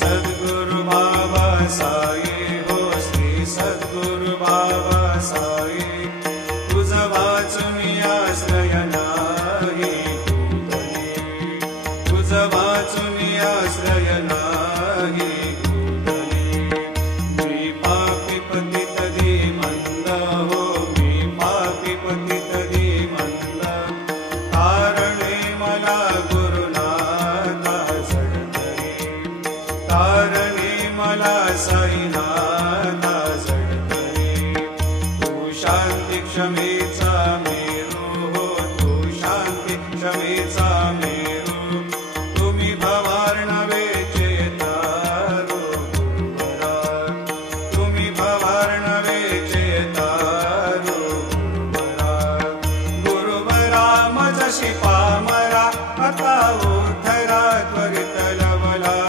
सद्गुरु बाबा साई हो श्री सद्गुरु बाबा साई तुझ वाचून आश्रय नाही कुठली तुझ वाचून आश्रय नाही कुठली मी पापी पतित धीमंत हो मी पापी पतित धीमंत कारणे मला गुरुनाथा जडतरी कारणे मला साई